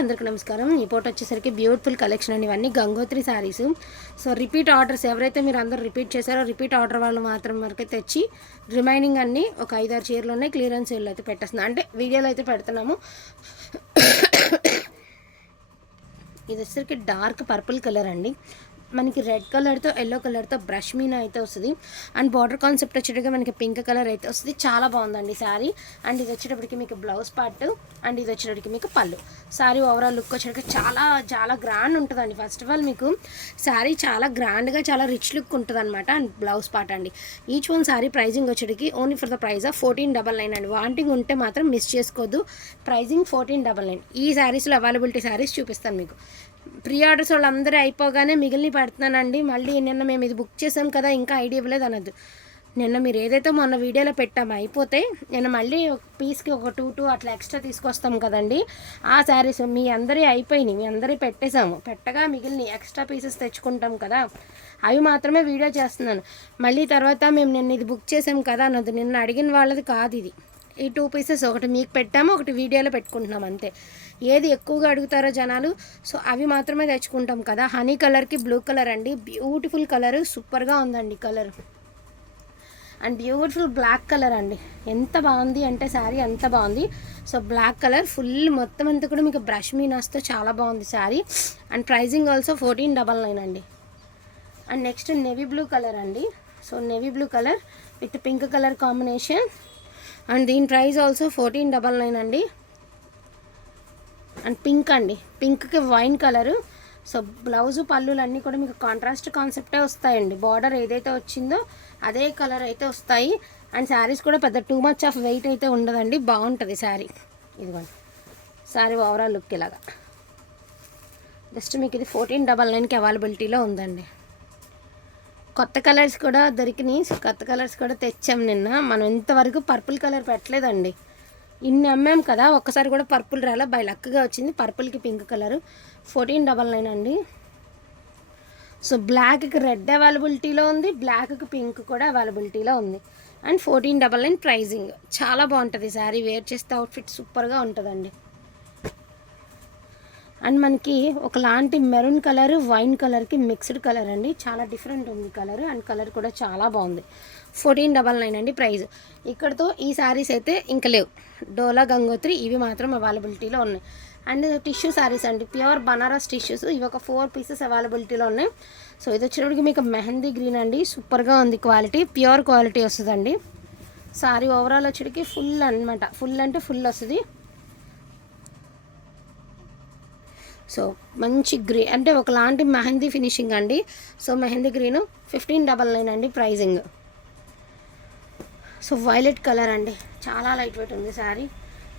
అందరికీ నమస్కారం. ఈ పూట వచ్చేసరికి బ్యూటిఫుల్ కలెక్షన్ అండి. ఇవన్నీ Gangotri saris. So repeat orders ఎవరైతే మీరు అందరూ రిపీట్ చేశారో రిపీట్ ఆర్డర్ వాళ్ళు మాత్రం వరకు తెచ్చి రిమైనింగ్ అన్నీ ఒక 5-6 చీరలోనే క్లియరెన్స్ సేల్ అయితే పెట్టేస్తున్నాం, అంటే వీడియోలో అయితే పెడుతున్నాము. ఇది వచ్చేసరికి డార్క్ పర్పుల్ కలర్ అండి. మనకి రెడ్ కలర్తో ఎల్లో కలర్తో బ్రష్ మీనా అయితే వస్తుంది. అండ్ బార్డర్ కాన్సెప్ట్ వచ్చేటప్పటికి మనకి పింక్ కలర్ అయితే వస్తుంది. చాలా బాగుందండి శారీ. అండ్ ఇది వచ్చేటప్పటికి మీకు బ్లౌజ్ పార్ట్, అండ్ ఇది వచ్చేటప్పటికి మీకు పళ్ళు. శారీ ఓవరాల్ లుక్ వచ్చేటప్పటికి చాలా చాలా గ్రాండ్ ఉంటుందండి. ఫస్ట్ ఆఫ్ ఆల్ మీకు శారీ చాలా గ్రాండ్గా చాలా రిచ్ లుక్ ఉంటుంది అనమాట. అండ్ బ్లౌజ్ పార్ట్ అండి. ఈచ్ వన్ శారీ ప్రైజింగ్ వచ్చేటికి only for the price of 1499 అండి. వాంటింగ్ ఉంటే మాత్రం మిస్ చేసుకోవద్దు. ప్రైజింగ్ 1499. ఈ శారీస్లో అవైలబిలిటీ శారీస్ చూపిస్తాను మీకు. ప్రీ ఆర్డర్స్ వాళ్ళందరూ అయిపోగానే మిగిలిన పెడుతున్నానండి. మళ్ళీ నిన్న మేము ఇది బుక్ చేసాం కదా ఇంకా ఐడియా ఇవ్వలేదు అనొద్దు. నిన్న మీరు ఏదైతే మొన్న వీడియోలో పెట్టామో అయిపోతే నేను మళ్ళీ ఒక పీస్కి ఒక 2 అట్లా ఎక్స్ట్రా తీసుకొస్తాం కదండి. ఆ శారీస్ మీ అందరి అయిపోయినాయి, మీ అందరి పెట్టేసాము. పెట్టగా మిగిలిన ఎక్స్ట్రా పీసెస్ తెచ్చుకుంటాం కదా, అవి మాత్రమే వీడియో చేస్తున్నాను. మళ్ళీ తర్వాత మేము నిన్న ఇది బుక్ చేసాం కదా అనొద్దు. నిన్న అడిగిన వాళ్ళది కాదు ఇది. ఈ 2 పీసెస్ ఒకటి మీకు పెట్టాము, ఒకటి వీడియోలో పెట్టుకుంటున్నాం అంతే. ఏది ఎక్కువగా అడుగుతారో జనాలు, సో అవి మాత్రమే తెచ్చుకుంటాం కదా. హనీ కలర్కి బ్లూ కలర్ అండి. బ్యూటిఫుల్ కలర్, సూపర్గా ఉందండి కలర్. అండ్ బ్యూటిఫుల్ బ్లాక్ కలర్ అండి. ఎంత బాగుంది అంటే శారీ అంత బాగుంది. సో బ్లాక్ కలర్ ఫుల్ మొత్తం అంతా కూడా మీకు బ్రష్ మీనాస్తో చాలా బాగుంది శారీ. అండ్ ప్రైజింగ్ ఆల్సో 1499 అండి. And next navy blue colour అండి. So navy blue colour with pink colour combination. And దీని ప్రైస్ ఆల్సో 1499 అండి. అండ్ పింక్ అండి, పింక్కి వైన్ కలరు. సో బ్లౌజు పళ్ళులు అన్నీ కూడా మీకు కాంట్రాస్ట్ కాన్సెప్టే వస్తాయండి. బార్డర్ ఏదైతే వచ్చిందో అదే కలర్ అయితే వస్తాయి. అండ్ శారీస్ కూడా పెద్ద టూ మచ్ ఆఫ్ వెయిట్ అయితే ఉండదండి. బాగుంటుంది శారీ. ఇదిగోండి శారీ ఓవరాల్ లుక్ ఇలాగా. జస్ట్ మీకు ఇది 1499కి అవైలబిలిటీలో ఉందండి. కొత్త కలర్స్ కూడా దొరికినాయి. కొత్త కలర్స్ కూడా తెచ్చాం నిన్న. మనం ఇంతవరకు పర్పుల్ కలర్ పెట్టలేదండి. ఇన్ని అమ్మాం కదా, ఒక్కసారి కూడా పర్పుల్ రాలా. బై లక్గా వచ్చింది పర్పుల్కి పింక్ కలరు. 1499 అండి. సో బ్లాక్కి రెడ్ అవైలబిలిటీలో ఉంది, బ్లాక్కి పింక్ కూడా అవైలబిలిటీలో ఉంది. And 1499 pricing. చాలా బాగుంటుంది శారీ. వేర్ చేస్తే అవుట్ఫిట్ సూపర్గా ఉంటుందండి. అండ్ మనకి ఒకలాంటి మెరూన్ కలర్ వైన్ కలర్కి మిక్స్డ్ కలర్ అండి. చాలా డిఫరెంట్ ఉంది కలర్. అండ్ కలర్ కూడా చాలా బాగుంది. 1499 అండి ప్రైస్. ఇక్కడతో ఈ శారీస్ అయితే ఇంకా లేవు. డోలా గంగోత్రి ఇవి మాత్రం అవైలబిలిటీలో ఉన్నాయి. అండ్ టిష్యూ శారీస్ అండి, ప్యూర్ బనారస్ టిష్యూస్. ఇవి ఒక 4 పీసెస్ అవైలబిలిటీలో ఉన్నాయి. సో ఇది వచ్చేటప్పటికి మీకు మెహందీ గ్రీన్ అండి. సూపర్గా ఉంది క్వాలిటీ, ప్యూర్ క్వాలిటీ వస్తుందండి. శారీ ఓవరాల్ వచ్చేటికి ఫుల్ అనమాట. ఫుల్ అంటే ఫుల్ వస్తుంది. సో మంచి గ్రీన్ అంటే ఒకలాంటి మెహందీ ఫినిషింగ్ అండి. సో మెహందీ గ్రీన్ 1599 అండి ప్రైజింగ్. సో వైలెట్ కలర్ అండి. చాలా లైట్ వెయిట్ ఉంది శారీ.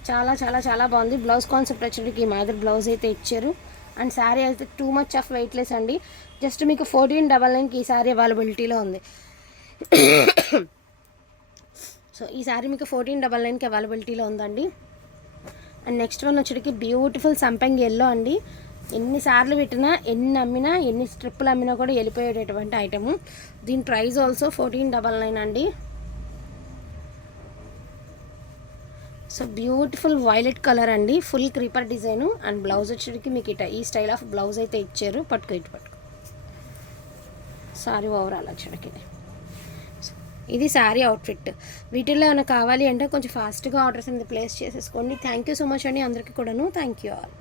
చాలా చాలా చాలా బాగుంది. బ్లౌజ్ కాన్సెప్ట్ వచ్చేటికి ఈ మాదిరి బ్లౌజ్ అయితే ఇచ్చారు. అండ్ శారీ అయితే టూ మచ్ ఆఫ్ వెయిట్లెస్ అండి. జస్ట్ మీకు 1499కి ఈ శారీ అవైలబిలిటీలో ఉంది. సో ఈ శారీ మీకు 1499కి అవైలబిలిటీలో ఉందండి. అండ్ నెక్స్ట్ వన్ వచ్చేటికి బ్యూటిఫుల్ సంపంగి ఎల్లో అండి. ఎన్నిసార్లు పెట్టినా, ఎన్ని అమ్మినా, ఎన్ని స్ట్రిప్పులు అమ్మినా కూడా వెళ్ళిపోయేటటువంటి ఐటము. దీని ప్రైస్ ఆల్సో 1499 అండి. సో బ్యూటిఫుల్ వైలెట్ కలర్ అండి. Full creeper design. And blouse వచ్చేటికి మీకు ఈ స్టైల్ ఆఫ్ బ్లౌజ్ అయితే ఇచ్చారు. పట్టుకో సారీ ఓవరాల్ వచ్చేటికి ఇది శారీ అవుట్ఫిట్. వీటిల్లో ఏమైనా కావాలి అంటే కొంచెం ఫాస్ట్గా ఆర్డర్స్ అనేది ప్లేస్ చేసేసుకోండి. థ్యాంక్ యూ సో మచ్ అండి అందరికీ కూడాను. Thank you all.